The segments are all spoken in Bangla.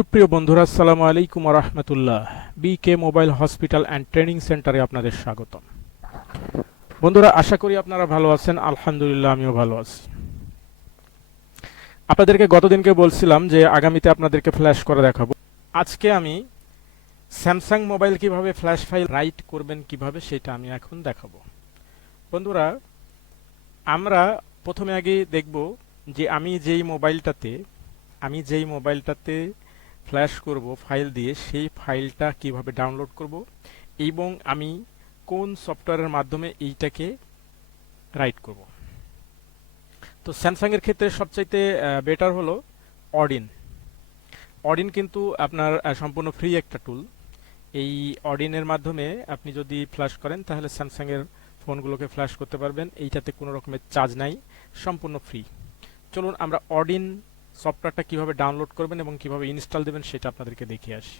সুপ্রিয় বন্ধুরা, আসসালামু আলাইকুম ওয়া রাহমাতুল্লাহ। বিকে মোবাইল হসপিটাল অ্যান্ড ট্রেনিং সেন্টারে আপনাদের স্বাগতম। বন্ধুরা, আশা করি আপনারা ভালো আছেন। আলহামদুলিল্লাহ, আমিও ভালো আছি। আপনাদেরকে গতদিনকে বলছিলাম যে আগামীতে আপনাদেরকে ফ্ল্যাশ করে দেখাবো। আজকে আমি স্যামসাং মোবাইল কিভাবে ফ্ল্যাশ ফাইল রাইট করবেন কিভাবে সেটা আমি এখন দেখাবো। বন্ধুরা, আমরা প্রথমে আগে দেখব যে আমি যেই মোবাইলটাতে ফ্ল্যাশ করব ফাইল দিয়ে, সেই ফাইলটা কিভাবে ডাউনলোড করব এবং আমি কোন সফটওয়্যারের মাধ্যমে এইটাকে রাইট করব। তো স্যামসাং এর ক্ষেত্রে সবচাইতে বেটার হলো অডিন। অডিন কিন্তু আপনার সম্পূর্ণ ফ্রি একটা টুল। এই অডিনের মাধ্যমে আপনি যদি ফ্ল্যাশ করেন তাহলে স্যামসাং এর ফোনগুলোকে ফ্ল্যাশ করতে পারবেন। এইটাতে কোনো রকমের চার্জ নাই, সম্পূর্ণ ফ্রি। চলুন আমরা অডিন সফটওয়্যারটা কিভাবে ডাউনলোড করবেন এবং কিভাবে ইনস্টল দেবেন সেটা আপনাদেরকে দেখিয়ে আসি।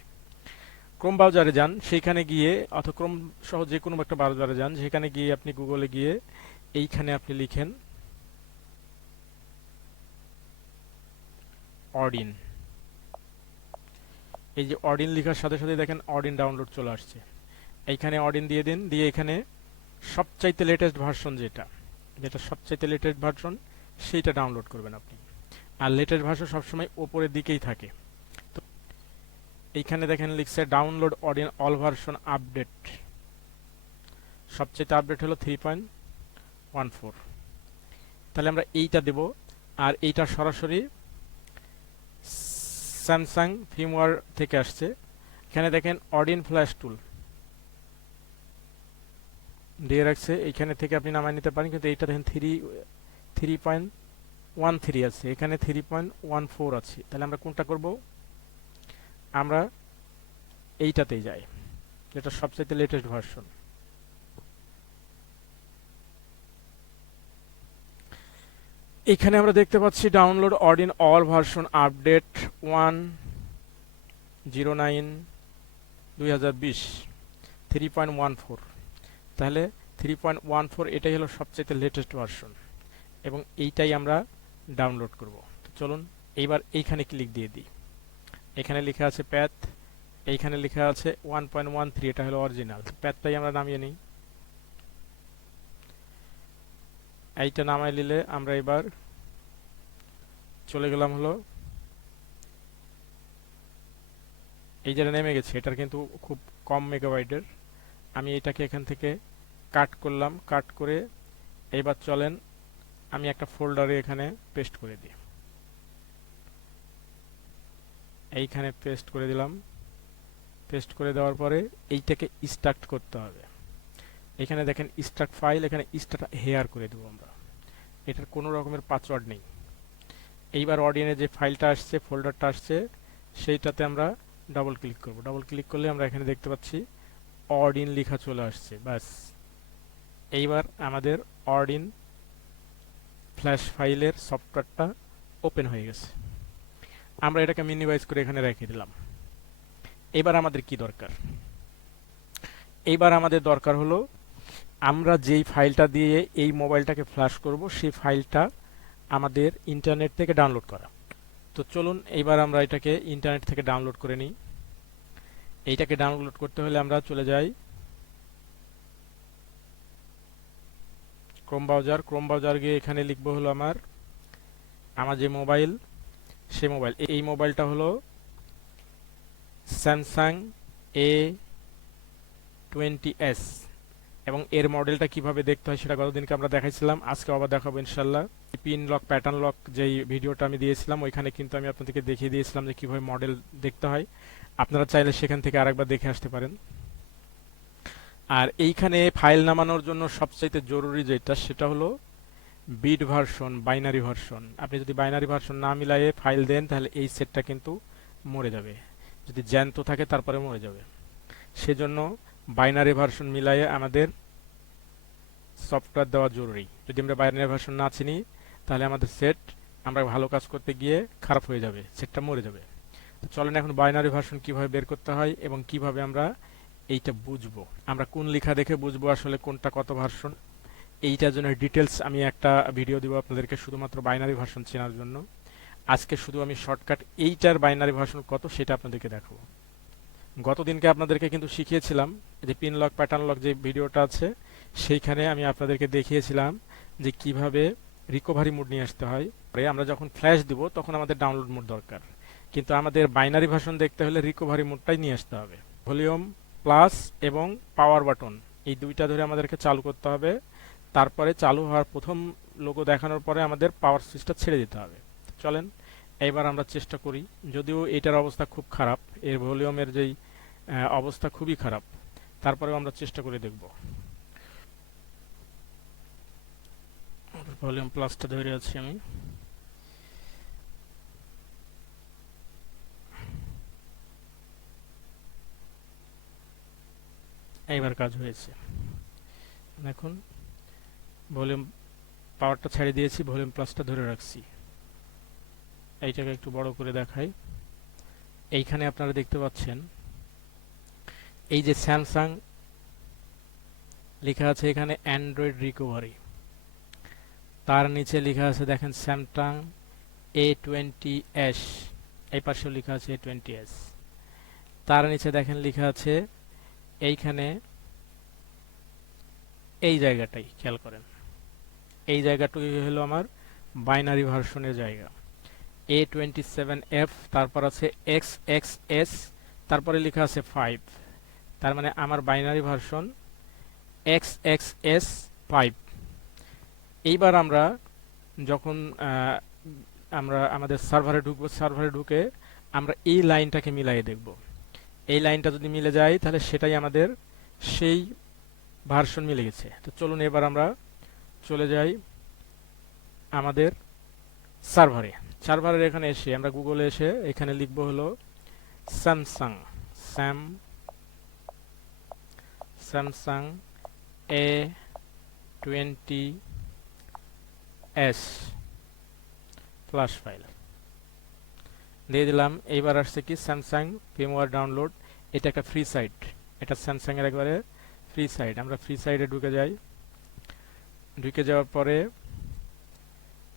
ক্রোম ব্রাউজারে যান, সেইখানে গিয়ে অথবা ক্রোম সহ যে কোনো একটা ব্রাউজারে যান, সেখানে গিয়ে আপনি গুগলে গিয়ে এইখানে আপনি লিখেন অডিন। এই যে অডিন লেখার সাথে সাথে দেখেন অডিন ডাউনলোড চলে আসছে। এইখানে অডিন দিয়ে দিন, দিয়ে এখানে সবচাইতে লেটেস্ট ভার্সন যেটা সবচাইতে লেটেস্ট ভার্সন সেইটা ডাউনলোড করবেন আপনি। আর লেটেস্ট ভার্সন সবসময় ওপরের দিকেই থাকে। তো এইখানে দেখেন লিখছে download Odin all version update. সবচেয়ে আপডেট হলো 3.14। তাহলে আমরা এইটা দেব। আর এইটা সরাসরি স্যামসাং ফির্মওয়্যার থেকে আসছে। এখানে দেখেন অডিন ফ্ল্যাশ টুল দিয়ে রাখছে, এইখানে থেকে আপনি নামায় নিতে পারেন। কিন্তু এইটা দেখেন 3.13 আছে, এখানে 3.14 আছে। তাহলে আমরা কোনটা করব? আমরা এইটাতেই যাই, যেটা সবচেয়ে লেটেস্ট ভার্সন। এখানে আমরা দেখতে পাচ্ছি download Odin all version update 109/2020 3.14। তাহলে 3.14 এটাই হলো সবচেয়ে লেটেস্ট ভার্সন এবং এইটাই আমরা ডাউনলোড করব। তো চলুন এইবার এইখানে ক্লিক দিয়ে দিই। এখানে লেখা আছে প্যাথ, এইখানে লেখা আছে 1.13, এটা হলো অরিজিনাল। প্যাথটাই আমরা নামিয়ে নিই। এইটা নামাই নিলে আমরা এবার চলে গেলাম হলো এই যেটা নেমে গেছে, এটার কিন্তু খুব কম মেগাবাইটের। আমি এটাকে এখান থেকে কাট করলাম, কাট করে এইবার চলেন আমি একটা ফোল্ডারে এখানে পেস্ট করে দিই। এইখানে পেস্ট করে দিলাম। পেস্ট করে দেওয়ার পরে এইটাকে এক্সট্রাক্ট করতে হবে। এখানে দেখেন এক্সট্রাক্ট ফাইল, এখানে এক্সট্রাক্ট হেয়ার করে দেবো আমরা। এটার কোনো রকমের পাসওয়ার্ড নেই। এইবার অডিয়নে যে ফাইলটা আসছে, ফোল্ডারটা আসছে, সেইটাতে আমরা ডাবল ক্লিক করব। ডাবল ক্লিক করলে আমরা এখানে দেখতে পাচ্ছি অডিন লেখা চলে আসছে। ব্যাস, এইবার আমাদের অডিন ফ্ল্যাশ ফাইলের সফটওয়্যারটা ওপেন হয়ে গেছে। আমরা এটাকে মিনিমাইজ করে এখানে রেখে দিলাম। এবার আমাদের কি দরকার? এইবার আমাদের দরকার হলো আমরা যেই ফাইলটা দিয়ে এই মোবাইলটাকে ফ্ল্যাশ করব সেই ফাইলটা আমাদের ইন্টারনেট থেকে ডাউনলোড করা। তো চলুন এইবার আমরা এটাকে ইন্টারনেট থেকে ডাউনলোড করে নিই। এইটাকে ডাউনলোড করতে হলে আমরা চলে যাই ক্রোম ব্রাউজার গিয়ে এখানে লিখবো হলো আমার যে মোবাইল, সেই মোবাইল, এই মোবাইলটা হলো স্যামসাং A20s এবং এর মডেলটা কিভাবে দেখতে হয় সেটা গতদিনকে আমরা দেখাইছিলাম, আজকে আবার দেখাবো ইনশাল্লাহ। পিন লক প্যাটার্ন লক যেই ভিডিওটা আমি দিয়েছিলাম ওইখানে কিন্তু আমি আপনাদেরকে দেখিয়ে দিয়েছিলাম যে কিভাবে মডেল দেখতে হয়। আপনারা চাইলে সেখান থেকে আরেকবার দেখে আসতে পারেন। আর এইখানে ফাইল নামানোর জন্য সবচাইতে জরুরি যেটা, সেটা হলো বিট ভার্সন, বাইনারি ভার্সন। আপনি যদি বাইনারি ভার্সন না মিলায়ে ফাইল দেন তাহলে এই সেটটা কিন্তু মরে যাবে। যদি জ্যান্ত থাকে তারপরে মরে যাবে। সেজন্য বাইনারি ভার্সন মিলায়ে আমাদের সফটওয়্যার দেওয়া জরুরি। যদি আমরা বাইনারি ভার্সন না চিনি তাহলে আমাদের সেট, আমরা ভালো কাজ করতে গিয়ে খারাপ হয়ে যাবে, সেটটা মরে যাবে। তো চলেন এখন বাইনারি ভার্সন কিভাবে বের করতে হয় এবং কিভাবে আমরা এইটা বুঝবো, আমরা কোন লেখা দেখে বুঝবো আসলে কোনটা কত ভার্সন। এইটার জন্য ডিটেলস আমি একটা ভিডিও দিব আপনাদেরকে শুধুমাত্র বাইনারি ভার্সন চেনার জন্য। আজকে শুধু আমি শর্টকাট এইটার বাইনারি ভার্সন কত সেটা আপনাদেরকে দেখাবো। গতদিনকে আপনাদেরকে কিন্তু শিখিয়েছিলাম যে পিন লক প্যাটার্ন লক যে ভিডিওটা আছে সেইখানে আমি আপনাদেরকে দেখিয়েছিলাম যে কিভাবে রিকভারি মোড নিয়ে আসতে হয়। পরে আমরা যখন ফ্ল্যাশ দিব তখন আমাদের ডাউনলোড মোড দরকার, কিন্তু আমাদের বাইনারি ভার্সন দেখতে হলে রিকভারি মোডটাই নিয়ে আসতে হবে। ভলিউম প্লাস এবং পাওয়ার বাটন এই দুইটা ধরে আমাদেরকে চালু করতে হবে। তারপরে চালু হওয়ার প্রথম লোগো দেখানোর পরে আমাদের পাওয়ার সুইচটা ছেড়ে দিতে হবে। চলেন এবার আমরা চেষ্টা করি। যদিও এটার অবস্থা খুব খারাপ, এর ভলিউমের যেই অবস্থা খুবই খারাপ, তারপরেও আমরা চেষ্টা করে দেখব। ভলিউম প্লাসটা ধরে আছি আমি। এইবার কাজ হয়েছে। দেখুন ভলিউম পাওয়ারটা ছেড়ে দিয়েছি, ভলিউম প্লাসটা ধরে রাখছি। এইটাকে একটু বড় করে দেখাই। এইখানে আপনারা দেখতে পাচ্ছেন এই যে স্যামসাং লেখা আছে এখানে অ্যান্ড্রয়েড রিকভারি, তার নিচে লেখা আছে দেখেন স্যামসাং A20s, এই পাশেও লেখা আছে A20s। তার নিচে দেখেন লেখা আছে এইখানে এই জায়গাটাই খেয়াল করেন, এই জায়গাটুকু হলো আমার বাইনারি ভার্সনের জায়গা। A27F, তারপর আছে XXS, তারপরে লেখা আছে 5, তার মানে আমার বাইনারি ভার্সন XXS 5। এইবার আমরা যখন আমরা আমাদের সার্ভারে ঢুকবো, সার্ভারে ঢুকে আমরা এই লাইনটাকে মিলাইয়ে দেখব। এই লাইনটা যদি মিলে যায় তাহলে সেটাই আমাদের সেই ভার্সন মিলে গেছে। তো চলুন এবার আমরা চলে যাই আমাদের সার্ভারে। সার্ভারের এখানে এসে আমরা গুগলে এসে এখানে লিখব হলো Samsung Samsung A20s flash file দিয়ে দিলাম। এইবার আসছে কি স্যামসাং ফির্মওয়্যার ডাউনলোড। এটা একটা ফ্রি সাইট, এটা স্যামসাং এর একবারে ফ্রি সাইট। আমরা ফ্রি সাইটে ঢুকে যাই। ঢুকে যাওয়ার পরে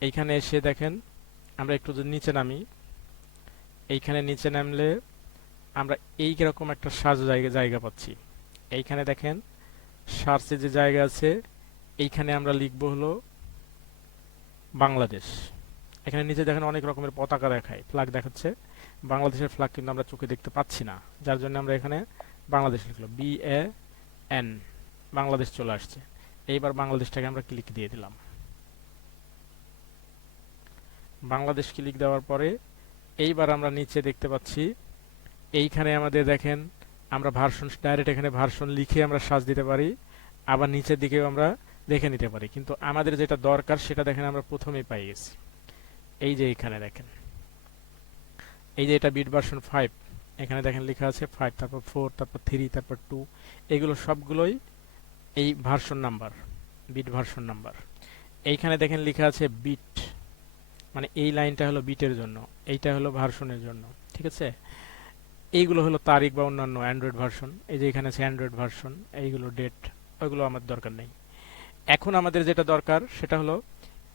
এইখানে এসে দেখেন আমরা একটু যদি নিচে নামি, এইখানে নিচে নামলে আমরা এইরকম একটা সার্চ জায়গা পাচ্ছি। এইখানে দেখেন সার্চে যে জায়গা আছে এইখানে আমরা লিখব হলো বাংলাদেশ। এখানে নিচে দেখেন অনেক রকমের পতাকা দেখায়, ফ্ল্যাগ দেখাচ্ছে। বাংলাদেশের ফ্ল্যাগ কিন্তু আমরা চোখে দেখতে পাচ্ছি না, যার জন্য আমরা এখানে বাংলাদেশ লিখলাম, BAN, বাংলাদেশ চলে আসছে। এইবার বাংলাদেশটাকে আমরা ক্লিক দিয়ে দিলাম। বাংলাদেশ ক্লিক দেওয়ার পরে এইবার আমরা নিচে দেখতে পাচ্ছি এইখানে আমাদের দেখেন আমরা ভার্সন ডাইরেক্ট এখানে ভার্সন লিখে আমরা সার্চ দিতে পারি, আবার নিচের দিকেও আমরা দেখে নিতে পারি। কিন্তু আমাদের যেটা দরকার সেটা দেখেন আমরা প্রথমেই পাই গেছি। এই যে এখানে দেখেন, এই যে এটা বিট ভার্সন 5, এখানে দেখেন লেখা আছে 5, তারপর 4, তারপর 3, তারপর 2, এগুলো সবগুলোই এই version number, bit version number. এইখানে দেখেন লেখা আছে বিট, মানে এই লাইনটা হলো বিটের জন্য, এইটা হলো ভার্সনের জন্য, ঠিক আছে। এইগুলো হলো তারিখ বা অন্যান্য অ্যান্ড্রয়েড ভার্সন। এই যে এখানে আছে অ্যান্ড্রয়েড ভার্সন, এইগুলো ডেট, ওইগুলো আমার দরকার নেই। এখন আমাদের যেটা দরকার সেটা হলো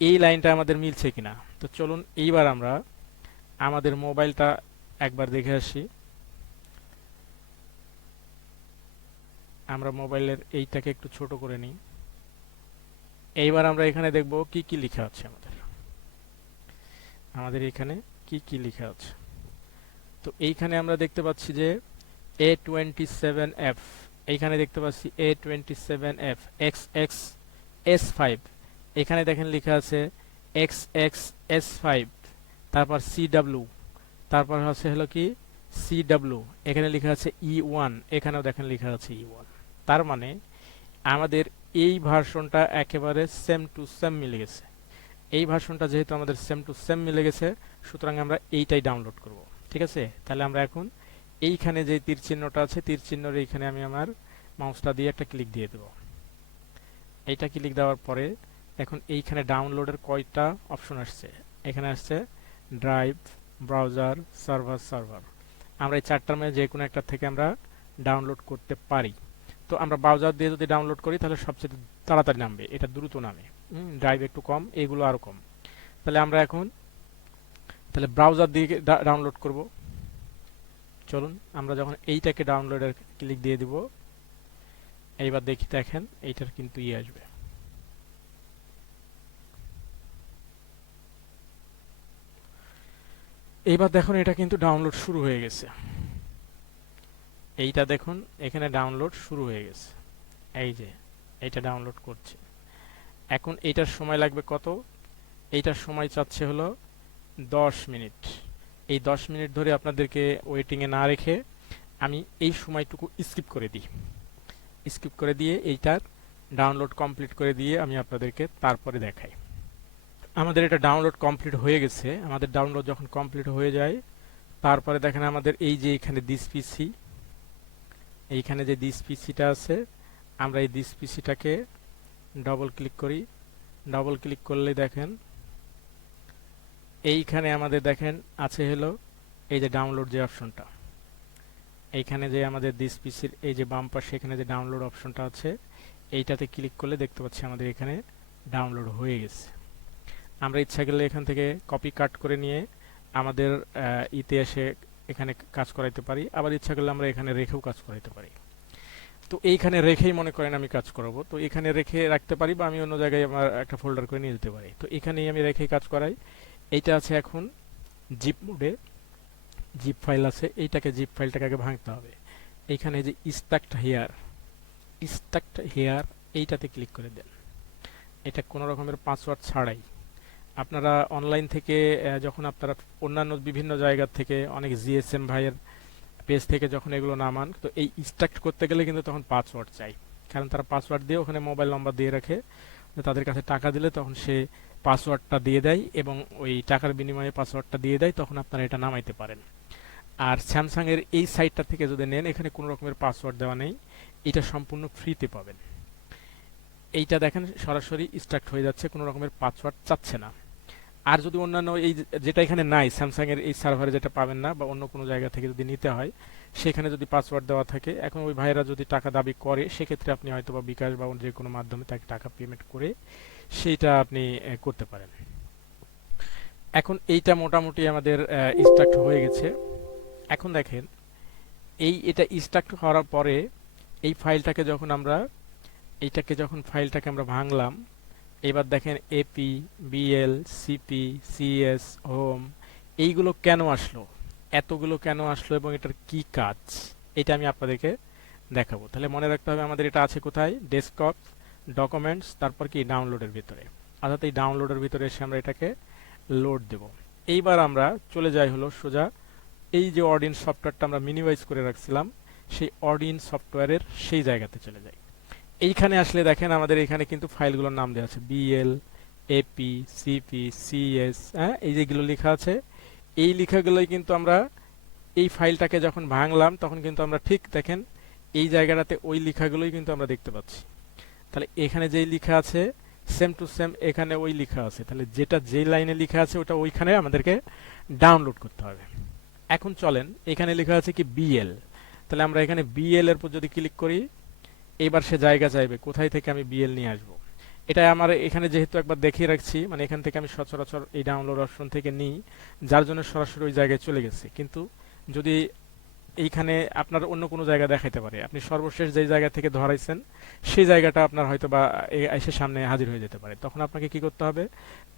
এই লাইনটা আমাদের মিলছে কিনা। তো চলুন এইবার আমরা আমাদের মোবাইলটা একবার দেখে আসি। আমরা মোবাইলের এইটাকে একটু ছোট করে নিই। এইবার আমরা এখানে দেখব কি কি লেখা আছে আমাদের এখানে কি কি লেখা আছে। তো এইখানে আমরা দেখতে পাচ্ছি যে A27F, এইখানে দেখতে পাচ্ছি A27F XXS5, এখানে দেখেন লেখা আছে XXS5, তারপর CW, তারপর হচ্ছে হলো কি CW, এখানে লেখা আছে E1, এখানেও দেখেন লেখা আছে E1। তার মানে আমাদের এই ভার্সনটা একেবারে সেম টু সেম মিলে গেছে। এই ভার্সনটা যেহেতু আমাদের সেম টু সেম মিলে গেছে, সুতরাং আমরা এইটাই ডাউনলোড করব, ঠিক আছে। তাহলে আমরা এখন এইখানে যে তীর চিহ্নটা আছে, তীর চিহ্নের এইখানে আমি আমার মাউসটা দিয়ে একটা ক্লিক দিয়ে দেব। এইটা ক্লিক দেওয়ার পরে এখন এইখানে ডাউনলোডের কয়টা অপশন আসছে, এখানে আসছে ড্রাইভ, ব্রাউজার, সার্ভার। আমরা এই চারটার মধ্যে যে কোনো একটা থেকে আমরা ডাউনলোড করতে পারি। তো আমরা ব্রাউজার দিয়ে যদি ডাউনলোড করি তাহলে সবচেয়ে তাড়াতাড়ি নামবে, এটা দ্রুত নামে। ড্রাইভ একটু কম, এগুলো আরও কম। তাহলে আমরা এখন তাহলে ব্রাউজার দিয়ে ডাউনলোড করব। চলুন আমরা যখন এইটাকে ডাউনলোডের ক্লিক দিয়ে দিব, এইবার দেখি দেখেন এইটার কিন্তু আসবে। এইবার দেখুন এটা কিন্তু ডাউনলোড শুরু হয়ে গেছে। এইটা দেখুন এখানে ডাউনলোড শুরু হয়ে গেছে। এই যে এটা ডাউনলোড করছে। এখন এইটার সময় লাগবে কত? এইটার সময় চাচ্ছে হলো 10 মিনিট। এই 10 মিনিট ধরে আপনাদেরকে ওয়েটিংয়ে না রেখে আমি এই সময়টুকু স্কিপ করে দিই। স্কিপ করে দিয়ে এইটার ডাউনলোড কমপ্লিট করে দিয়ে আমি আপনাদেরকে তারপরে দেখাই। আমাদের এটা ডাউনলোড কমপ্লিট হয়ে গেছে। আমাদের ডাউনলোড যখন কমপ্লিট হয়ে যায়, তারপরে দেখেন আমাদের এই যে এখানে দিস পিসি, এইখানে যে দিস পিসিটা আছে, আমরা এই দিস পিসিটাকে ডবল ক্লিক করি। ডবল ক্লিক করলে দেখেন এইখানে আমাদের দেখেন আছে হলো এই যে ডাউনলোড যে অপশনটা, এইখানে যে আমাদের দিস পিসির এই যে বাম পাশে এখানে যে ডাউনলোড অপশনটা আছে, এইটাতে ক্লিক করলে দেখতে পাচ্ছি আমাদের এখানে ডাউনলোড হয়ে গেছে। আমরা ইচ্ছা করলে এখান থেকে কপি কাট করে নিয়ে আমাদের ইতে এসে এখানে কাজ করাইতে পারি, আবার ইচ্ছা করলে আমরা এখানে রেখেও কাজ করাইতে পারি। তো এইখানে রেখেই মনে করেন আমি কাজ করব, তো এখানে রেখে রাখতে পারি বা আমি অন্য জায়গায় আমার একটা ফোল্ডার করে নিয়ে যেতে পারি। তো এখানেই আমি রেখে কাজ করাই। এইটা আছে এখন জিপ মোডে, জিপ ফাইল আছে, এইটাকে জিপ ফাইলটাকে আগে ভাঙতে হবে। এইখানে যে স্টাক্ট হেয়ার এইটাতে ক্লিক করে দেন। এটা কোনো রকমের পাসওয়ার্ড ছাড়াই আপনারা অনলাইন থেকে যখন আপনারা অন্যান্য বিভিন্ন জায়গা থেকে অনেক জিএসএম ভাইয়ের পেজ থেকে যখন এগুলো নামান, তো এই স্টাক্ট করতে গেলে কিন্তু তখন পাসওয়ার্ড চাই, কারণ তারা পাসওয়ার্ড দিয়ে ওখানে মোবাইল নাম্বার দিয়ে রাখে। তাদের কাছে টাকা দিলে তখন সে পাসওয়ার্ডটা দিয়ে দেয় এবং ওই টাকার বিনিময়ে পাসওয়ার্ডটা দিয়ে দেয়, তখন আপনারা এটা নামাইতে পারেন। আর স্যামসাং এর এই সাইটটা থেকে যদি নেন, এখানে কোনো রকমের পাসওয়ার্ড দেওয়া নেই, এটা সম্পূর্ণ ফ্রিতে পাবেন। এইটা দেখেন সরাসরি স্টার্ট হয়ে যাচ্ছে, কোনো রকমের পাসওয়ার্ড চাচ্ছে না। আর যদি অন্যান্য এই যেটা এখানে নাই, স্যামসাং এর এই সার্ভারে যেটা পাবেন না বা অন্য কোনো জায়গা থেকে যদি নিতে হয়, সেখানে যদি পাসওয়ার্ড দেওয়া থাকে, এখন ওই ভাইয়েরা যদি টাকা দাবি করে, সেক্ষেত্রে আপনি হয়তো বা বিকাশ বা যে কোনো মাধ্যমে তাকে টাকা পেমেন্ট করে সেইটা আপনি করতে পারেন। এখন এইটা মোটামুটি আমাদের স্টার্ট হয়ে গেছে। এখন দেখেন এটা স্টার্ট হওয়ার পরে এই ফাইলটাকে যখন আমরা ফাইলটাকে আমরা ভাঙলাম, এবার দেখেন AP, BL, CP, CS, home, এইগুলো কেন আসলো, এতগুলো কেন আসলো এবং এটার কি কাজ, এটা আমি আপনাদেরকে দেখাবো। তাহলে মনে রাখতে হবে আমাদের এটা আছে কোথায়? ডেস্কটপ, ডকুমেন্টস, তারপর কি ডাউনলোডের ভিতরে। অর্থাৎ এই ডাউনলোডের ভিতরে এসে আমরা এটাকে লোড দেব। এইবার আমরা চলে যাই হলো সোজা এই যে অডিন সফটওয়্যারটা আমরা মিনিমাইজ করে রাখছিলাম, সেই অডিন সফটওয়্যারের সেই জায়গাতে চলে যাই। এইখানে আসলে দেখেন আমাদের এখানে কিন্তু ফাইলগুলোর নাম দেওয়া আছে, বিএল, এপি, সিপি, সিএস, হ্যাঁ, এই যেগুলো লেখা আছে, এই লেখাগুলোই কিন্তু আমরা এই ফাইলটাকে যখন ভাঙলাম তখন কিন্তু আমরা ঠিক দেখেন এই জায়গাটাতে ওই লেখাগুলোই কিন্তু আমরা দেখতে পাচ্ছি। তাহলে এখানে যেই লেখা আছে সেম টু সেম এখানে ওই লেখা আছে, তাহলে যেটা যেই লাইনে লেখা আছে ওটা ওইখানে আমাদেরকে ডাউনলোড করতে হবে। এখন চলেন, এখানে লেখা আছে কি বিএল, তাহলে আমরা এখানে বিএল এর উপর যদি ক্লিক করি, এবার সে জায়গা চাইবে কোথায় থেকে আমি বিএল নিয়ে আসবো। এটা আমার এখানে যেহেতু একবার দেখিয়ে রাখছি, মানে এখান থেকে আমি সচরাচর এই ডাউনলোড অপশন থেকে নিই, যার জন্য সরাসরি ওই জায়গায় চলে গেছে। কিন্তু যদি এইখানে আপনার অন্য কোনো জায়গা দেখাইতে পারে, আপনি সর্বশেষ যে জায়গা থেকে ধরাইছেন সেই জায়গাটা আপনার হয়তো বা এসে সামনে হাজির হয়ে যেতে পারে, তখন আপনাকে কি করতে হবে?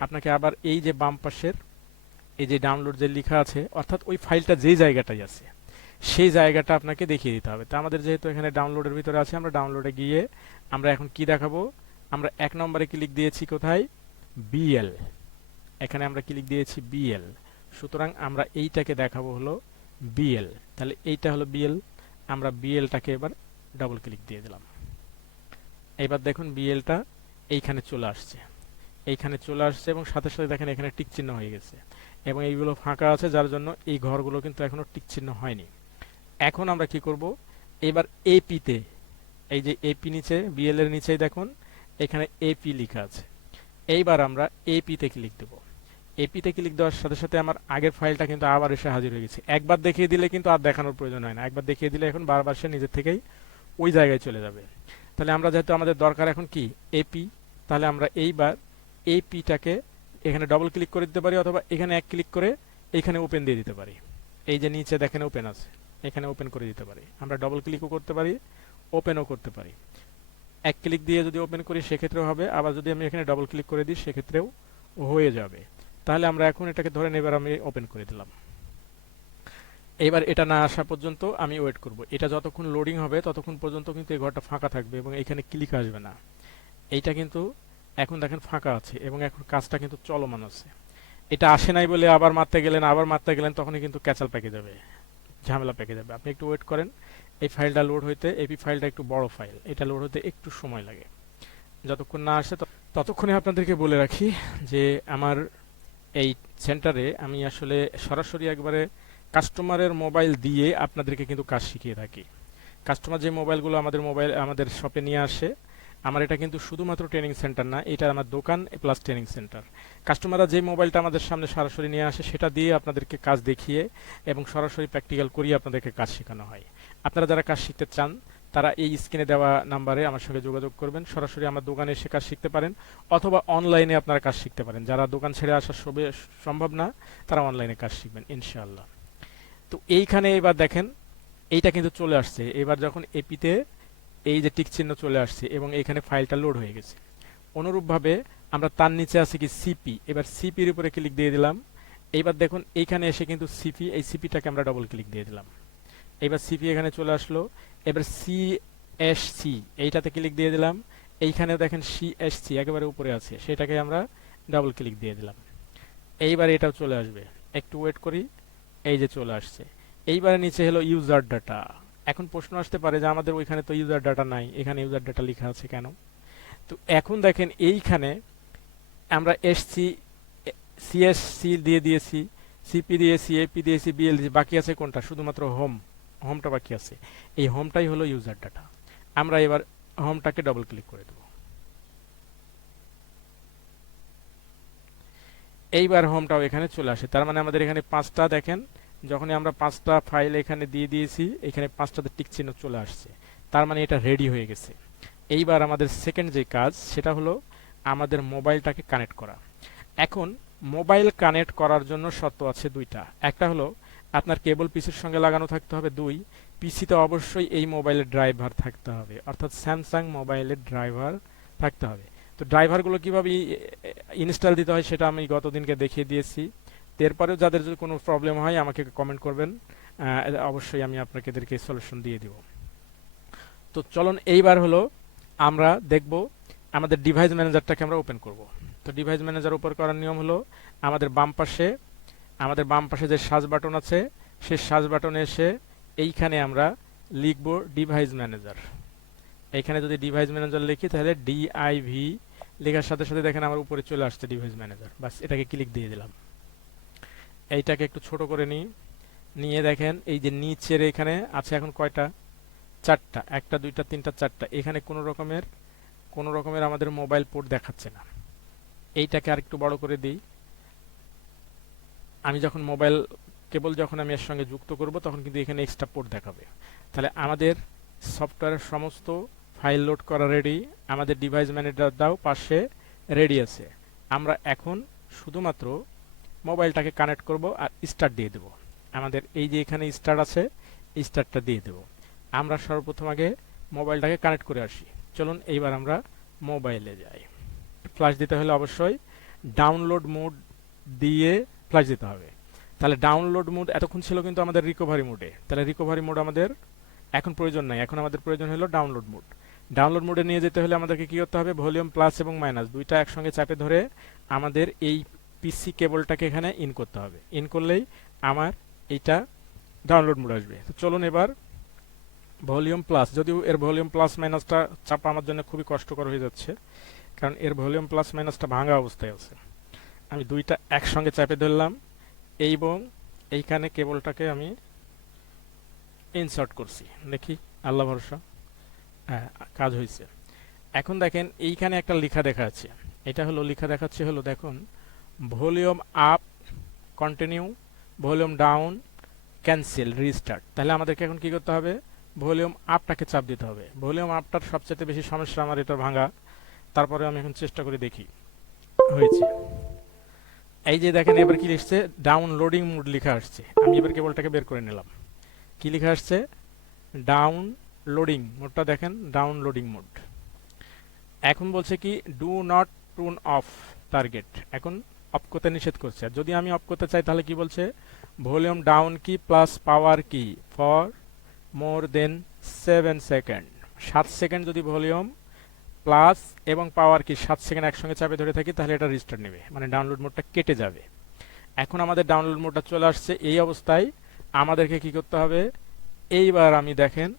আপনাকে আবার এই যে বাম পাশের এই যে ডাউনলোড যে লেখা আছে, অর্থাৎ ওই ফাইলটা যেই জায়গাটাই আছে সেই জায়গাটা আপনাকে দেখিয়ে দিতে হবে। তা আমাদের যেহেতু এখানে ডাউনলোডের ভিতরে আছে, আমরা ডাউনলোডে গিয়ে আমরা এখন কি দেখাবো? আমরা 1 নম্বরে ক্লিক দিয়েছি কোথায়? বিএল। এখানে আমরা ক্লিক দিয়েছি বিএল, সুতরাং আমরা এইটাকে দেখাবো হলো বিএল। তাহলে এইটা হলো বিএল, আমরা বিএলটাকে এবার ডাবল ক্লিক দিয়ে দিলাম। এবার দেখুন বিএলটা এইখানে চলে আসছে, এইখানে চলে আসছে এবং সাথে সাথে দেখেন এখানে টিক চিহ্ন হয়ে গেছে এবং এইগুলো ফাঁকা আছে, যার জন্য এই ঘরগুলো কিন্তু এখনো টিক চিহ্ন হয়নি। এখন আমরা কি করব? এবার এপিতে, এই যে এপি নিচে বিএল এর নিচেই দেখুন এখানে এপি লেখা আছে, এইবার আমরা এপিতে ক্লিক দেব। এপিতে ক্লিক দেওয়ার সাথে সাথে আমার আগের ফাইলটা কিন্তু আবার এসে হাজির হয়ে গেছে। একবার দেখিয়ে দিলে কিন্তু আর দেখানোর প্রয়োজন হয় না, একবার দেখিয়ে দিলে এখন বারবার সে নিজের থেকেই ওই জায়গায় চলে যাবে। তাহলে আমরা যেহেতু আমাদের দরকার এখন কি এপি, তাহলে আমরা এইবার এপিটাকে এখানে ডবল ক্লিক করে দিতে পারি, অথবা এখানে এক ক্লিক করে এইখানে ওপেন দিয়ে দিতে পারি। এই যে নিচে দেখেন ওপেন আছে, এখানে ওপেন করে দিতে পারি। আমরা ডবল ক্লিকও করতে পারি, ওপেনও করতে পারি। এক ক্লিক দিয়ে যদি ওপেন করি সেক্ষেত্রেও হবে, আবার যদি আমি এখানে ডবল ক্লিক করে দিই সেক্ষেত্রেও হয়ে যাবে। তাহলে আমরা এখন এটাকে ধরেন এবার আমি ওপেন করে দিলাম। এবার এটা না আসা পর্যন্ত আমি ওয়েট করব। এটা যতক্ষণ লোডিং হবে ততক্ষণ পর্যন্ত কিন্তু এই ঘরটা ফাঁকা থাকবে এবং এখানে ক্লিক আসবে না। এইটা কিন্তু এখন দেখেন ফাঁকা আছে এবং এখন কাজটা কিন্তু চলমান আছে। এটা আসে নাই বলে আবার মারতে গেলেন তখনই কিন্তু ক্যাচাল পেকে যাবে, ঝামেলা পেকে যাবে। আপনি একটু ওয়েট করেন। এই ফাইলটা লোড হইতে, এপি ফাইলটা একটু বড় ফাইল, এটা লোড হতে একটু সময় লাগে। যতক্ষণ না আসে ততক্ষণে আপনাদেরকে বলে রাখি যে আমার এই সেন্টারে আমি আসলে সরাসরি একবারে কাস্টমারের মোবাইল দিয়ে আপনাদেরকে কিন্তু কাজ শিখিয়ে থাকি। কাস্টমার যে মোবাইলগুলো আমাদের শপে নিয়ে আসে, আমার এটা কিন্তু শুধুমাত্র ট্রেনিং সেন্টার না, এটা আমার দোকান প্লাস ট্রেনিং সেন্টার। কাস্টমাররা যে মোবাইলটা আমাদের সামনে সরাসরি নিয়ে আসে সেটা দিয়ে আপনাদেরকে কাজ দেখিয়ে এবং সরাসরি প্র্যাকটিক্যাল করিয়ে আপনাদেরকে কাজ শেখানো হয়। আপনারা যারা কাজ শিখতে চান তারা এই স্ক্রিনে দেওয়া নাম্বারে আমার সঙ্গে যোগাযোগ করবেন। সরাসরি আমার দোকানে এসে কাজ শিখতে পারেন অথবা অনলাইনে আপনারা কাজ শিখতে পারেন। যারা দোকান ছেড়ে আসা সম্ভব না তারা অনলাইনে কাজ শিখবেন ইনশাআল্লাহ। তো এইখানে এবার দেখেন এইটা কিন্তু চলে আসছে। এবার যখন এপিতে এই যে টিক চিহ্ন চলে আসছে এবং এখানে ফাইলটা লোড হয়ে গেছে। অনুরূপভাবে আমরা তার নিচে আছে কি সিপি, এবার সিপির উপরে ক্লিক দিয়ে দিলাম। এইবার দেখুন এইখানে এসে কিন্তু সিপি, এই সিপিটাকে আমরা ডবল ক্লিক দিয়ে দিলাম। এবার সিপি এখানে চলে আসলো। এবার সিএসসি এইটাতে ক্লিক দিয়ে দিলাম। এইখানে দেখেন সিএসসি একেবারে উপরে আছে, সেটাকে আমরা ডাবল ক্লিক দিয়ে দিলাম। এইবার এটাও চলে আসবে, একটু ওয়েট করি। এই যে চলে আসছে। এইবারে নিচে হলো ইউজার ডাটা। এখন প্রশ্ন আসতে পারে যে আমাদের ওইখানে তো ইউজার ডাটা নাই, এখানে ইউজার ডাটা লেখা আছে কেন? তো এখন দেখেন এইখানে আমরা এসসি সিএসসি দিয়ে দিয়েছি, সিপি দিয়েছি, এপি দিয়েছি, বিএল দিয়েছি, বাকি আছে কোনটা? শুধুমাত্র হোমটা বাকি আছে। এই হোমটাই হলো ইউজার ডাটা। আমরা এবার হোমটাকে ডবল ক্লিক করে দেব। এইবার হোমটাও এখানে চলে আসে। তার মানে আমাদের এখানে পাঁচটা দেখেন, যখনই আমরা পাঁচটা ফাইল এখানে দিয়ে দিয়েছি এখানে পাঁচটাতে টিক চিহ্ন চলে আসছে। তার মানে এটা রেডি হয়ে গেছে। এইবার আমাদের সেকেন্ড যে কাজ সেটা হলো আমাদের মোবাইলটাকে কানেক্ট করা। এখন মোবাইল কানেক্ট করার জন্য শর্ত আছে দুইটা। একটা হলো আপনার কেবল পিসির সঙ্গে লাগানো থাকতে হবে, দুই পিসিতে অবশ্যই এই মোবাইলের ড্রাইভার থাকতে হবে, অর্থাৎ স্যামসাং মোবাইলের ড্রাইভার থাকতে হবে। তো ড্রাইভারগুলো কীভাবে ইনস্টল দিতে হয় সেটা আমি গতদিনকে দেখিয়ে দিয়েছি। এরপরেও যাদের যদি কোনো প্রবলেম হয় আমাকে কমেন্ট করবেন, অবশ্যই আমি আপনাদেরকে সলিউশন দিয়ে দিব। তো চলুন এইবার হলো আমরা দেখব আমাদের ডিভাইস ম্যানেজারটাকে আমরা ওপেন করব। তো ডিভাইস ম্যানেজার ওপেন করার নিয়ম হলো আমাদের বাম পাশে যে সার্চ বাটন আছে সেই সার্চ বাটনে এসে এইখানে আমরা লিখব ডিভাইস ম্যানেজার। এইখানে যদি ডিভাইস ম্যানেজার লিখি তাহলে ডিআইভি লেখার সাথে সাথে দেখেন আমার উপরে চলে আসছে ডিভাইস ম্যানেজার। বাস এটাকে ক্লিক দিয়ে দিলাম। এইটাকে একটু ছোট করে নিয়ে দেখেন এই যে নিচের এখানে আছে এখন কয়টা? চারটা। একটা, দুইটা, তিনটা, চারটা। এখানে কোনো রকমের আমাদের মোবাইল পোর্ট দেখাচ্ছে না। এইটাকে আরেকটু বড় করে দিই। আমি যখন মোবাইল কেবল যখন আমি এর সঙ্গে যুক্ত করব তখন কিন্তু এখানে এক্সট্রা পোর্ট দেখাবে। তাহলে আমাদের সফটওয়্যারের সমস্ত ফাইল লোড করা রেডি, আমাদের ডিভাইস ম্যানেজারটাও পাশে রেডি আছে। আমরা এখন শুধুমাত্র মোবাইলটাকে কানেক্ট করব আর স্টার্ট দিয়ে দেব। আমাদের এই যে এখানে স্টার্ট আছে, স্টার্টটা দিয়ে দেব। আমরা সর্বপ্রথম আগে মোবাইলটাকে কানেক্ট করে আসি। চলুন এইবার আমরা মোবাইলে যাই। ফ্ল্যাশ দিতে হলে অবশ্যই ডাউনলোড মোড দিয়ে ফ্ল্যাশ দিতে হবে। তাহলে ডাউনলোড মোড এতক্ষণ ছিল কিন্তু আমাদের রিকভারি মোডে, তাহলে রিকভারি মোড আমাদের এখন প্রয়োজন নাই। এখন আমাদের প্রয়োজন হলো ডাউনলোড মোড। ডাউনলোড মোডে নিয়ে যেতে হলে আমাদেরকে কি করতে হবে? ভলিউম প্লাস এবং মাইনাস দুইটা একসঙ্গে চাপে ধরে আমাদের এই পিসি কেবলটাকে এখানে ইন করতে হবে। ইন করলেই আমার এইটা ডাউনলোড মোড আসবে। তো চলুন এবার ভলিউম প্লাস, যদিও এর ভলিউম প্লাস মাইনাসটা চাপা আমার জন্য খুবই কষ্টকর হয়ে যাচ্ছে, কারণ এর ভলিউম প্লাস মাইনাসটা ভাঙা অবস্থায় আছে। আমি দুইটা একসঙ্গে চাপে ধরলাম এবং এইখানে কেবলটাকে আমি ইনসার্ট করছি। দেখি আল্লাহ ভরসা, হ্যাঁ কাজ হয়েছে। এখন দেখেন এইখানে একটা লেখা দেখা যাচ্ছে। এটা হলো লেখা দেখাচ্ছে হলো দেখুন volume up continue, volume down cancel, restart. তাহলে আমাদেরকে এখন কি করতে হবে? ভলিউম আপটাকে চাপ দিতে হবে। ভলিউম আপটার সবচেয়ে বেশি সমস্যা আমার এটা ভাঙা। তারপরে আমি এখন চেষ্টা করে দেখি হয়েছে। এই যে দেখেন এবার কি লিখছে, ডাউনলোডিং মোড লেখা আসছে। আমি এবার কেবলটাকে বের করে নিলাম। কি লেখা আসছে? ডাউনলোডিং মোডটা দেখেন, ডাউনলোডিং মোড। এখন বলছে কি ডু নট টুন অফ টার্গেট, এখন অফ করতে নিষেধ করছে। আর যদি আমি অফ করতে চাই তাহলে কি বলছে, volume down key plus power key for more than 7 second. 7 second যদি ভলিউম প্লাস এবং পাওয়ার কি 7 সেকেন্ড একসঙ্গে চাপে ধরে থাকি তাহলে এটা রিস্টার্ট নেবে, মানে ডাউনলোড মোডটা কেটে যাবে। এখন আমাদের ডাউনলোড মোডটা চলে আসছে। এই অবস্থায় আমাদেরকে কি করতে হবে, এইবার আমি দেখেন,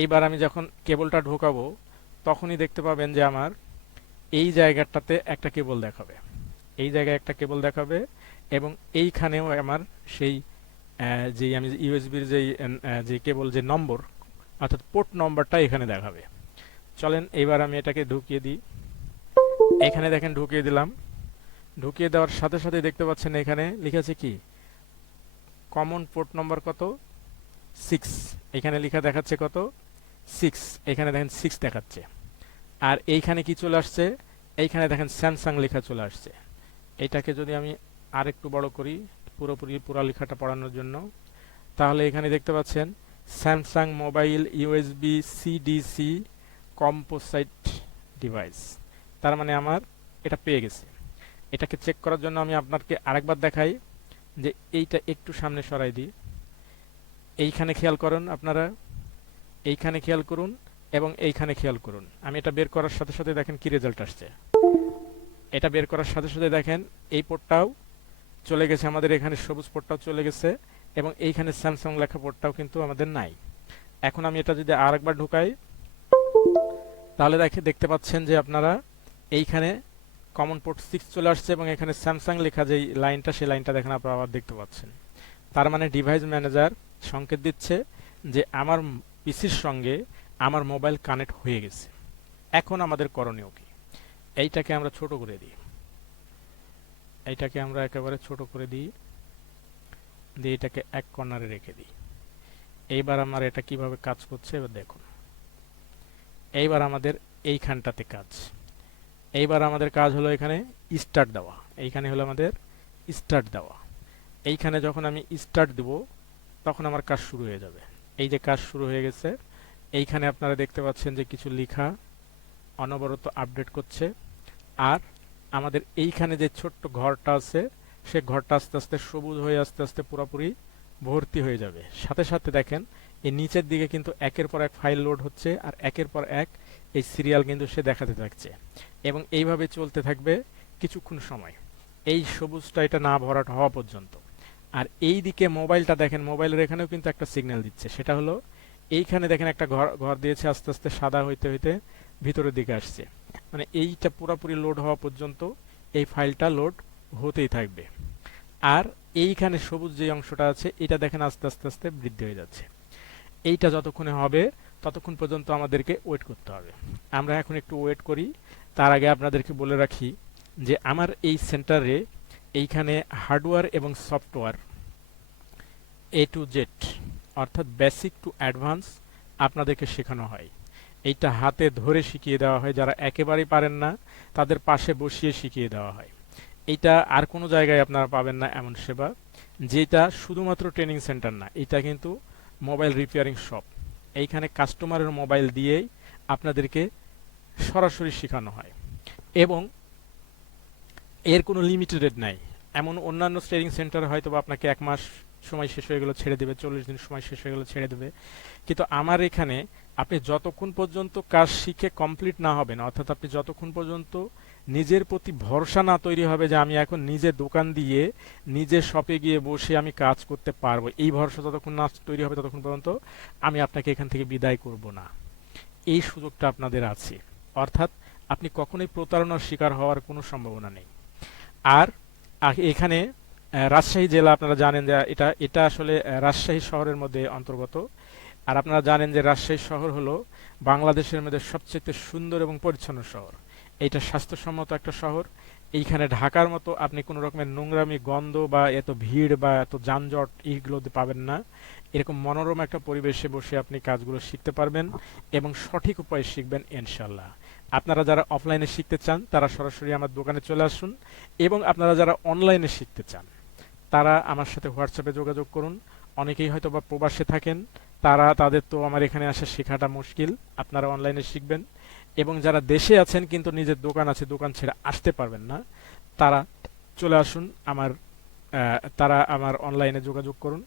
এইবার আমি যখন কেবলটা ঢোকাবো তখনই দেখতে পাবেন যে আমার এই জায়গাটাতে একটা কেবল দেখাবে, এই জায়গায় একটা কেবল দেখাবে, এবং এইখানেও আমার সেই যেই আমি ইউএসবির যেই যে কেবল যে নম্বর অর্থাৎ পোর্ট নম্বরটা এখানে দেখাবে। চলেন এইবার আমি এটাকে ঢুকিয়ে দিই। এখানে দেখেন ঢুকিয়ে দিলাম। ঢুকিয়ে দেওয়ার সাথে সাথে দেখতে পাচ্ছেন এখানে লিখেছে কি কমন পোর্ট নম্বর কত 6, এখানে লেখা দেখাচ্ছে কত 6, এখানে দেখেন 6 দেখাচ্ছে। আর এইখানে কি চলে আসছে, এইখানে দেখেন স্যামসাং লেখা চলে আসছে। এটাকে যদি আমি আরেকটু বড় করি পুরোপুরি পুরো লেখাটা পড়ানোর জন্য, তাহলে এখানে দেখতে পাচ্ছেন Samsung mobile USB CDC কম্পোসাইট device. তার মানে আমার এটা পেয়ে গেছে। এটাকে চেক করার জন্য আমি আপনাকে আরেকবার দেখাই যে এইটা একটু সামনে সরাই দিই। এইখানে খেয়াল করুন আপনারা, এইখানে খেয়াল করুন এবং এইখানে খেয়াল করুন। আমি এটা বের করার সাথে সাথে দেখেন কি রেজাল্ট আসছে। এটা বের করার সাথে সাথে দেখেন এই পোর্টটাও চলে গেছে আমাদের, এখানে সবুজ পোর্টটাও চলে গেছে, এবং এইখানে স্যামসাং লেখা পোর্টটাও কিন্তু আমাদের নাই। এখন আমি এটা যদি আরেকবার ঢুকাই তাহলে দেখতে পাচ্ছেন যে আপনারা এইখানে কমন পোর্ট 6 চলে আসছে এবং এখানে স্যামসাং লেখা যেই লাইনটা সেই লাইনটা দেখেন আপনারা আবার দেখতে পাচ্ছেন। তার মানে ডিভাইস ম্যানেজার সংকেত দিচ্ছে যে আমার পিসির সঙ্গে আমার মোবাইল কানেক্ট হয়ে গেছে। এখন আমাদের করণীয় কি, এইটাকে আমরা ছোট করে দিই, এইটাকে আমরা একেবারে ছোট করে দিই, দিয়ে এটাকে এক কর্নারে রেখে দিই। এইবার আমার এটা কিভাবে কাজ করছে এবার দেখুন। এইবার আমাদের এইখানটাতে কাজ, এইবার আমাদের কাজ হলো এখানে স্টার্ট দেওয়া, এইখানে হলো আমাদের স্টার্ট দেওয়া। এইখানে যখন আমি স্টার্ট দেব তখন আমার কাজ শুরু হয়ে যাবে। এই যে কাজ শুরু হয়ে গেছে, এইখানে আপনারা দেখতে পাচ্ছেন যে কিছু লেখা অনবরত আপডেট করছে। আর আমাদের এইখানে যে ছোট্ট ঘরটা আছে সে ঘরটা আস্তে আস্তে সবুজ হয়ে আস্তে আস্তে পুরোপুরি ভর্তি হয়ে যাবে। সাথে সাথে দেখেন এই নিচের দিকে কিন্তু একের পর এক ফাইল লোড হচ্ছে আর একের পর এক এই সিরিয়াল কিন্তু সে দেখাতে থাকছে, এবং এইভাবে চলতে থাকবে কিছুক্ষণ সময়, এই সবুজটা এটা না ভরাট হওয়া পর্যন্ত। আর এই দিকে মোবাইলটা দেখেন, মোবাইলের এখানেও কিন্তু একটা সিগন্যাল দিচ্ছে, সেটা হলো এইখানে দেখেন একটা ঘর ঘর দিয়েছে, আস্তে আস্তে সাদা হইতে হইতে ভিতরের দিকে আসছে। মানে এইটা পুরোপুরি লোড হওয়া পর্যন্ত এই ফাইলটা লোড হতেই থাকবে। আর এইখানে সবুজ যে অংশটা আছে এটা দেখেন আস্তে আস্তে আস্তে বৃদ্ধি হয়ে যাচ্ছে। এইটা যতক্ষণে হবে ততক্ষণ পর্যন্ত আমাদেরকে ওয়েট করতে হবে। আমরা এখন একটু ওয়েট করি। তার আগে আপনাদেরকে বলে রাখি যে আমার এই সেন্টারে এইখানে হার্ডওয়্যার এবং সফটওয়্যার A to Z অর্থাৎ বেসিক টু অ্যাডভান্স আপনাদেরকে শেখানো হয়। এইটা হাতে ধরে শিখিয়ে দেওয়া হয়, যারা একেবারেই পারেন না তাদের পাশে বসিয়ে শিখিয়ে দেওয়া হয়। এইটা আর কোনো জায়গায় আপনারা পাবেন না এমন সেবা। যেটা শুধুমাত্র ট্রেনিং সেন্টার না, এটা কিন্তু মোবাইল রিপেয়ারিং শপ। এইখানে কাস্টমারের মোবাইল দিয়েই আপনাদেরকে সরাসরি শেখানো হয়, এবং এর কোনো লিমিটেড নাই। এমন অন্যান্য ট্রেনিং সেন্টারে হয়তো বা আপনাকে 1 মাস সময় শেষ হয়ে গেল ছেড়ে দেবে, 40 দিন সময় শেষ হয়ে গেল ছেড়ে দেবে, কিন্তু আমার এখানে আপনি যতক্ষণ পর্যন্ত কাজ শিখে কমপ্লিট না হবেন, অর্থাৎ আপনি যতক্ষণ পর্যন্ত নিজের প্রতি ভরসা না তৈরি হবে যে আমি এখন নিজে দোকান দিয়ে নিজে শপে গিয়ে বসে আমি কাজ করতে পারবো, এই ভরসা যতক্ষণ না তৈরি হবে ততক্ষণ পর্যন্ত আমি আপনাকে এখান থেকে বিদায় করব না। এই সুযোগটা আপনাদের আছে, অর্থাৎ আপনি কখনোই প্রতারণার শিকার হওয়ার কোনো সম্ভাবনা নেই। আর এখানে রাজশাহী জেলা আপনারা জানেন যে এটা এটা আসলে রাজশাহী শহরের মধ্যে অন্তর্গত। আর আপনারা জানেন যে রাজশাহী শহর হলো বাংলাদেশের মধ্যে সবচেয়ে সুন্দর এবং পরিচ্ছন্ন শহর। এইটা স্বাস্থ্যসম্মত একটা শহর। এইখানে ঢাকার মতো আপনি কোনো রকমের নোংরামি, গন্ধ বা এত ভিড় বা এত যানজট এইগুলোতে পাবেন না। এরকম মনোরম একটা পরিবেশে বসে আপনি কাজগুলো শিখতে পারবেন এবং সঠিক উপায়ে শিখবেন ইনশাল্লাহ। আপনারা যারা অফলাইনে শিখতে চান তারা সরাসরি আমার দোকানে চলে আসুন, এবং আপনারা যারা অনলাইনে শিখতে চান তারা আমার সাথে হোয়াটসঅ্যাপে যোগাযোগ করুন। অনেকেই হয়তো বা প্রবাসে থাকেন, তাদের তো আমার এখানে আসা শেখাটা মুশকিল, আপনারা অনলাইনে শিখবেন। এবং যারা দেশে আছেন কিন্তু নিজের দোকান আছে, দোকান ছেড়ে আসতে পারবেন না, তারা চলে আসুন তারা আমার অনলাইনে যোগাযোগ করুন।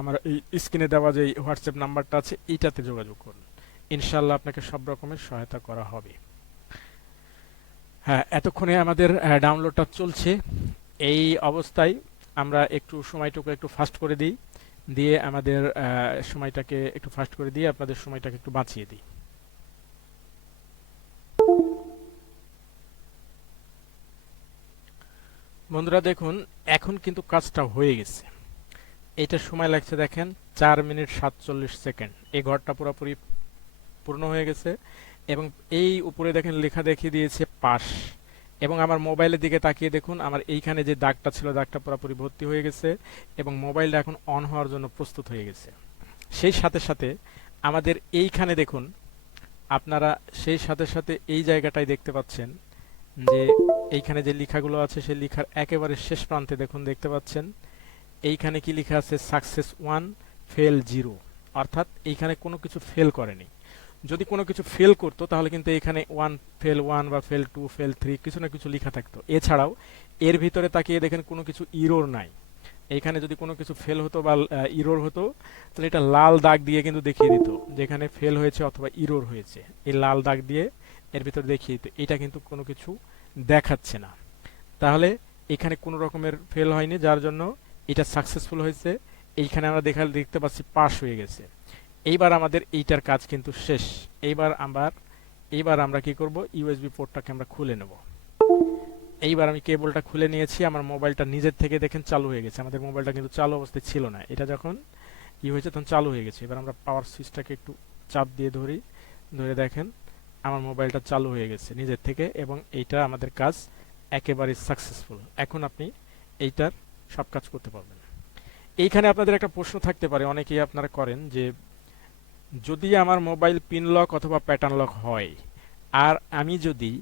আমার এই স্ক্রিনে দেওয়া যে হোয়াটসঅ্যাপ নাম্বারটা আছে এইটাতে যোগাযোগ করুন, ইনশাল্লাহ আপনাকে সব রকমের সহায়তা করা হবে। হ্যাঁ, এতক্ষণে আমাদের ডাউনলোডটা চলছে। এই অবস্থায় আমরা একটু সময়টুকু একটু ফাস্ট করে দিই, দিয়ে আমাদের সময়টাকে একটু ফাস্ট করে দিয়ে আপনাদের সময়টাকে একটু বাঁচিয়ে দিই। বন্ধুরা দেখুন, এখন কিন্তু কাজটা হয়ে গেছে। এটা সময় লাগছে দেখেন 4 মিনিট 47 সেকেন্ড। এই ঘরটা পুরোপুরি পূর্ণ হয়ে গেছে, এবং এই উপরে দেখেন লেখা দেখিয়ে দিয়েছে পাস। এবং আমার মোবাইলের দিকে তাকিয়ে দেখুন, আমার এইখানে যে দাগটা ছিল দাগটা পুরোপুরি ভর্তি হয়ে গেছে, এবং মোবাইলটা এখন অন হওয়ার জন্য প্রস্তুত হয়ে গেছে। সেই সাথে সাথে আমাদের এইখানে দেখুন, আপনারা সেই সাথে সাথে এই জায়গাটায় দেখতে পাচ্ছেন যে এইখানে যে লেখাগুলো আছে সেই লেখার একেবারে শেষ প্রান্তে দেখুন দেখতে পাচ্ছেন এইখানে কি লেখা আছে, সাকসেস 1 ফেল 0, অর্থাৎ এইখানে কোনো কিছু ফেল করেনি। যদি কোনো কিছু ফেল করতো তাহলে কিন্তু এখানে 1 ফেল 1 বা ফেল 2 ফেল 3 কিছু না কিছু লেখা থাকতো। এছাড়াও এর ভিতরে তাকিয়ে দেখেন কোনো কিছু ইরোর নাই। এইখানে যদি কোনো কিছু ফেল হতো বা ইরোর হতো তাহলে এটা লাল দাগ দিয়ে কিন্তু দেখিয়ে দিত যেখানে ফেল হয়েছে অথবা ইরোর হয়েছে, এই লাল দাগ দিয়ে এর ভিতরে দেখিয়ে দিত। এটা কিন্তু কোনো কিছু দেখাচ্ছে না, তাহলে এখানে কোনো রকমের ফেল হয়নি, যার জন্য এটা সাকসেসফুল হয়েছে। এইখানে আমরা দেখতে পাচ্ছি পাস হয়ে গেছে। এইবার আমাদের এইটার কাজ কিন্তু শেষ। এইবার আমরা কি করব, ইউএসবি পোর্টটাকে আমরা খুলে নেব। এইবার আমি কেবলটা খুলে নিয়েছি, আমার মোবাইলটা নিজের থেকে দেখেন চালু হয়ে গেছে। আমাদের মোবাইলটা কিন্তু চালু অবস্থায় ছিল না, এটা যখন হয়েছে তখন চালু হয়ে গেছে। এবার আমরা পাওয়ার সুইচটাকে একটু চাপ দিয়ে ধরে দেখেন আমার মোবাইলটা চালু হয়ে গেছে নিজের থেকে, এবং এইটা আমাদের কাজ একেবারে সাকসেসফুল। এখন আপনি এইটার সব কাজ করতে পারবেন। এইখানে আপনাদের একটা প্রশ্ন থাকতে পারে, অনেকেই আপনারা করেন, যে যদি আমার মোবাইল পিন লক অথবা প্যাটার্ন লক হয়, আর আমি যদি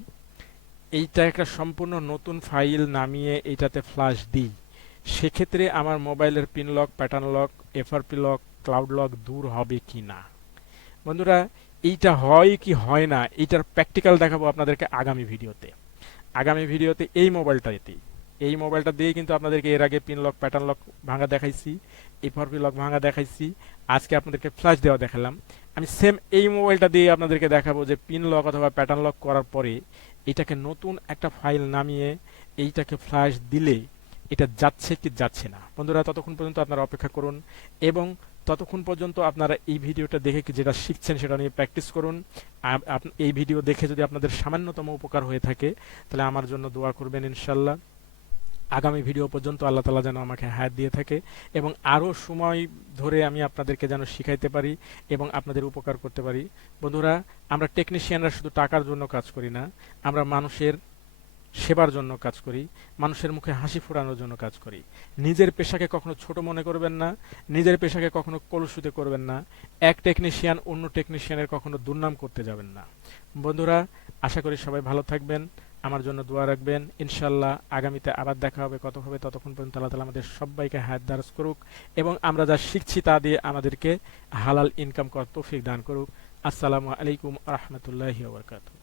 এইটা একটা সম্পূর্ণ নতুন ফাইল নামিয়ে এইটাতে ফ্লাশ দিই, সেক্ষেত্রে আমার মোবাইলের pin lock, pattern lock, FRP lock, cloud lock দূর হবে কি না। বন্ধুরা, এইটা হয় কি হয় না এইটার প্র্যাকটিক্যাল দেখাবো আপনাদেরকে আগামী ভিডিওতে এই মোবাইলটা দিয়ে কিন্তু আপনাদেরকে এর আগে পিন লক, প্যাটার্ন লক ভাঙা দেখাইছি, এফআরপি লক ভাঙা দেখাইছি, আজকে আপনাদেরকে ফ্ল্যাশ দেওয়া দেখালাম। আমি সেম এই মোবাইলটা দিয়ে আপনাদেরকে দেখাবো যে পিন লক অথবা প্যাটার্ন লক করার পরে এটাকে নতুন একটা ফাইল নামিয়ে এইটাকে ফ্ল্যাশ দিলে এটা যাচ্ছে কি যাচ্ছে না। বন্ধুরা, ততক্ষণ পর্যন্ত আপনারা অপেক্ষা করুন, এবং ততক্ষণ পর্যন্ত আপনারা এই ভিডিওটা দেখে যেটা শিখছেন সেটা নিয়ে প্র্যাকটিস করুন। এই ভিডিও দেখে যদি আপনাদের সামান্যতম উপকার হয়ে থাকে তাহলে আমার জন্য দোয়া করবেন ইনশাল্লাহ। আগামী ভিডিও পর্যন্ত আল্লাহ তাআলা যেন আমাকে হায়াত দিয়ে থাকে, এবং আরও সময় ধরে আমি আপনাদেরকে যেন শিখাইতে পারি এবং আপনাদের উপকার করতে পারি। বন্ধুরা, আমরা টেকনিশিয়ানরা শুধু টাকার জন্য কাজ করি না, আমরা মানুষের সেবার জন্য কাজ করি, মানুষের মুখে হাসি ফোটানোর জন্য কাজ করি। নিজের পেশাকে কখনো ছোট মনে করবেন না, নিজের পেশাকে কখনো কলুষিত করবেন না। এক টেকনিশিয়ান অন্য টেকনিশিয়ানের কখনো দুর্নাম করতে যাবেন না। বন্ধুরা, আশা করি সবাই ভালো থাকবেন, আমার জন্য দোয়া রাখবেন। ইনশাল্লাহ আগামীতে আবার দেখা হবে, কথা হবে। ততক্ষণ পর্যন্ত আল্লাহ তাআলা আমাদের সবাইকে হায়াত দারাজ করুক, এবং আমরা যা শিখছি তা দিয়ে আমাদেরকে হালাল ইনকাম করার তৌফিক দান করুক। আসসালামু আলাইকুম ওয়া রাহমাতুল্লাহি ওয়া বারাকাতুহু।